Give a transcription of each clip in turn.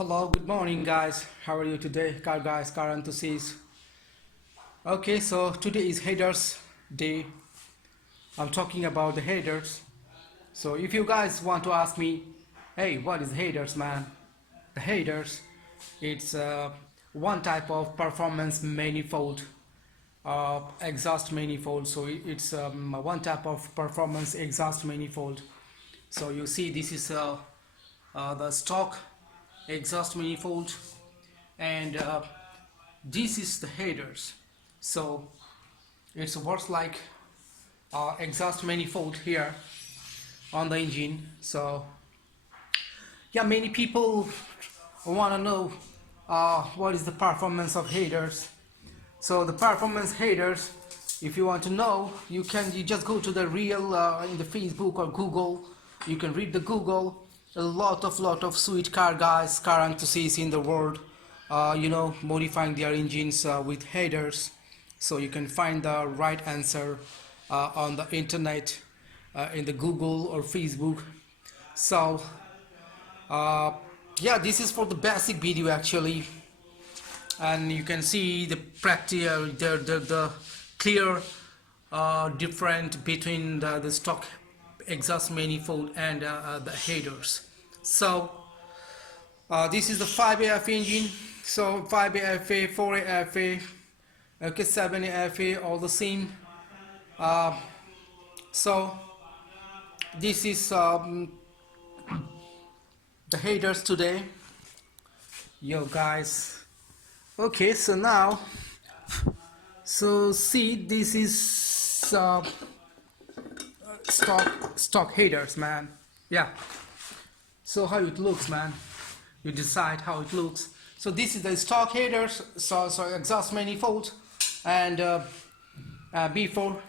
Hello, good morning guys. How are you today? Car enthusiasts. Okay, so today is headers day. I'm talking about the headers. So if you guys want to ask me, hey, what is headers, man? The headers, it's one type of performance manifold, exhaust manifold. So it's one type of performance exhaust manifold. So you see, this is the stock exhaust manifold, and this is the headers. So it works like exhaust manifold here on the engine. So yeah, many people want to know what is the performance of headers. So the performance headers, if you want to know, you just go to the real in the Facebook or Google. You can read the Google. A lot of sweet car guys, car enthusiasts in the world, modifying their engines with headers. So you can find the right answer on the internet, in the Google or Facebook. So yeah, this is for the basic video actually, and you can see the practical, the clear difference between the stock exhaust manifold and the headers. So this is the 5AF engine. So 5AFA, 4AFA, okay, 7AFA, all the same. So this is the headers today. Yo guys, okay, so now, so see, this is stock headers, man. Yeah, so how it looks, man, you decide how it looks. So this is the stock headers, so exhaust manifold, and before,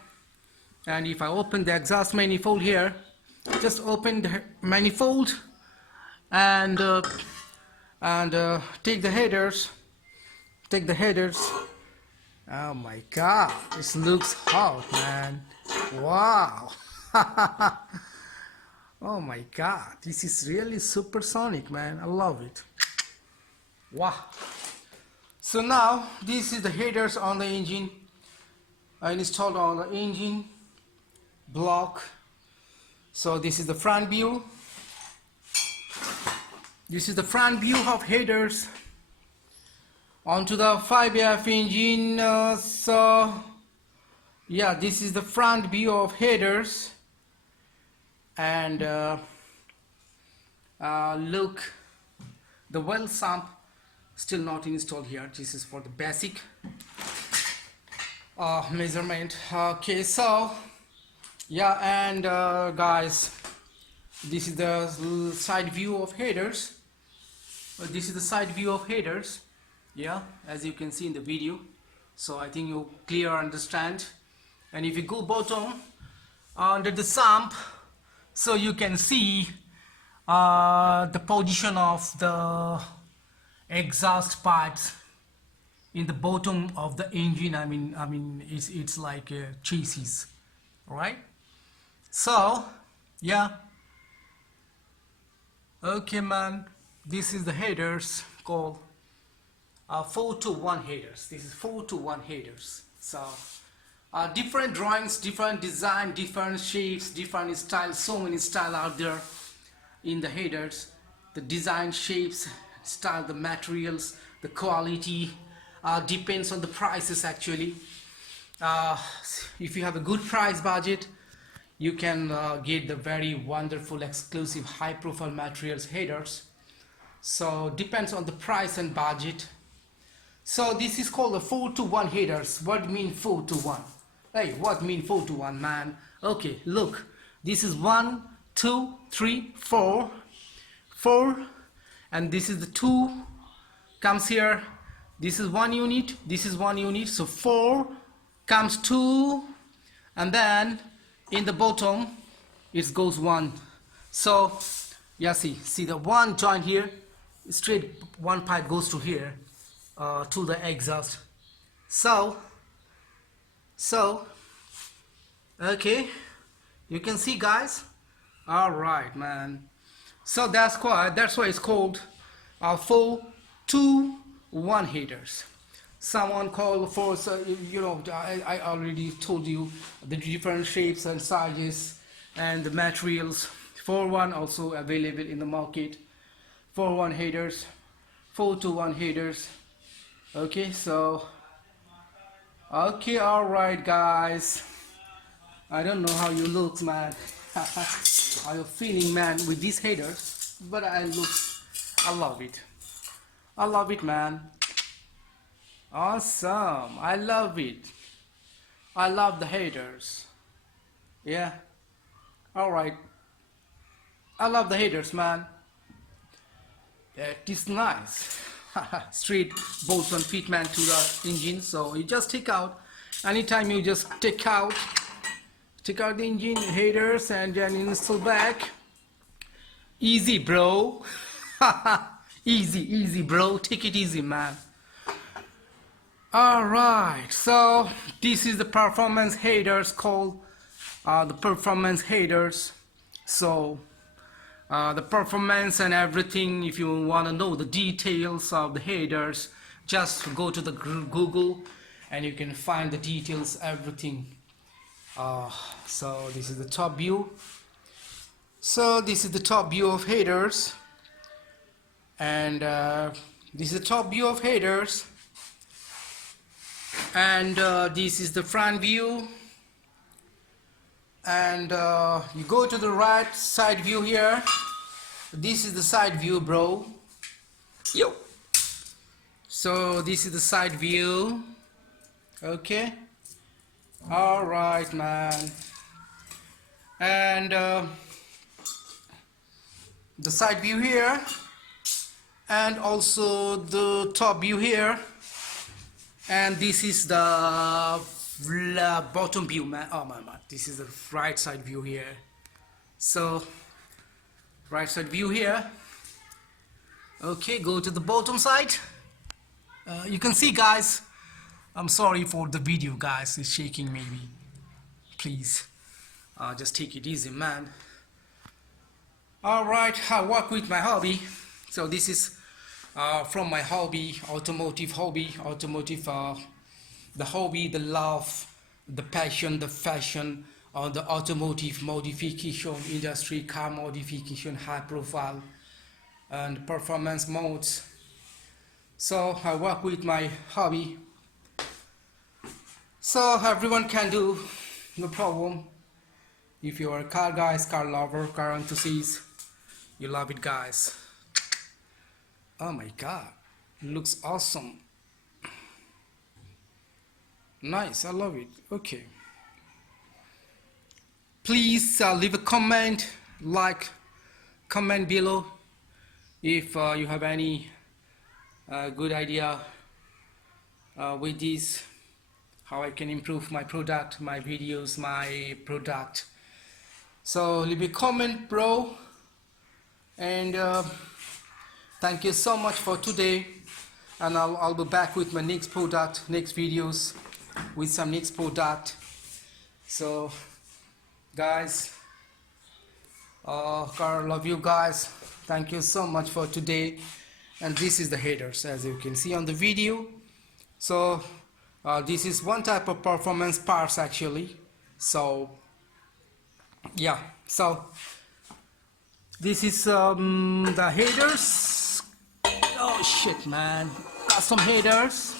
and if I open the exhaust manifold here, just open the manifold and take the headers. Oh my god, this looks hot, man. Wow. Oh my god, this is really supersonic, man. I love it. Wow. So now this is the headers on the engine. I installed on the engine block. So this is the front view. This is the front view of headers onto the 5AF engine. So yeah, this is the front view of headers, and look, the well sump still not installed here. This is for the basic measurement. Okay, so yeah, and guys, this is the side view of headers. This is the side view of headers, yeah, as you can see in the video. So I think you clear understand. And if you go bottom under the sump, so you can see the position of the exhaust pipes in the bottom of the engine. I mean it's like a chassis, right? So yeah, okay, man, this is the headers called 4-to-1 headers. This is 4-to-1 headers. So different drawings, different design, different shapes, different styles, so many styles out there in the headers. The design, shapes, style, the materials, the quality depends on the prices actually. If you have a good price budget, you can get the very wonderful, exclusive, high profile materials headers. So depends on the price and budget. So this is called the 4-to-1 headers. What mean 4-to-1? Hey, what mean 4-to-1, man? Okay, look, this is 1, 2, 3, 4, 4, and this is the 2 comes here. This is 1 unit, this is 1 unit, so 4 comes 2, and then in the bottom it goes 1. So yeah, see the 1 joint here, straight 1 pipe goes to here, to the exhaust. So okay, you can see, guys. All right, man. So that's why it's called 421 headers. Someone called for, I already told you the different shapes and sizes and the materials. 41 also available in the market. 41 headers, 421 headers. Okay, so okay, all right, guys. I don't know how you look, man. How you feeling, man, with these headers? But I love it. I love it, man. Awesome. I love it. I love the headers. Yeah. All right. I love the headers, man. It is nice. Straight bolts and fitment to the engine. So you just take out. Anytime you just take out the engine headers and then install back. Easy, bro. Easy, bro. Take it easy, man. Alright, so this is the performance headers called the performance headers. So the performance and everything, if you want to know the details of the headers, just go to the Google and you can find the details, everything. So this is the top view. So this is the top view of headers, and this is the top view of headers, and this is the front view, and you go to the right side view here. This is the side view, bro. Yo. So this is the side view. Okay. All right, man. And the side view here, and also the top view here, and this is the bottom view, man. Oh my god, this is the right side view here. So right side view here. Okay, go to the bottom side. You can see, guys, I'm sorry for the video, guys, it's shaking maybe. Please just take it easy, man. Alright, I work with my hobby. So this is from my hobby, automotive hobby, the hobby, the love, the passion, the fashion on the automotive modification industry, car modification, high profile and performance modes. So I work with my hobby. So everyone can do, no problem. If you are a car guys, car lover, car enthusiast, you love it, guys. Oh my god, it looks awesome. Nice, I love it. Okay, please leave a comment, comment below if you have any good idea with this, how I can improve my product, my videos, my product. So leave a comment, bro. And thank you so much for today, and I'll be back with my next product, next videos with some next product. So guys, car love you guys. Thank you so much for today. And this is the headers, as you can see on the video. So this is one type of performance parts actually. So yeah, so this is the headers. Oh shit, man, got some headers.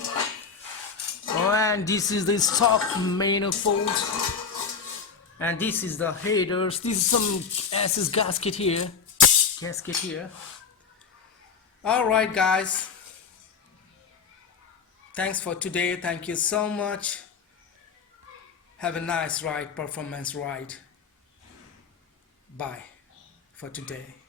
Oh, and this is the stock manifold, and this is the headers. This is some SS gasket here. All right, guys, thanks for today. Thank you so much. Have a nice ride, performance ride. Bye for today.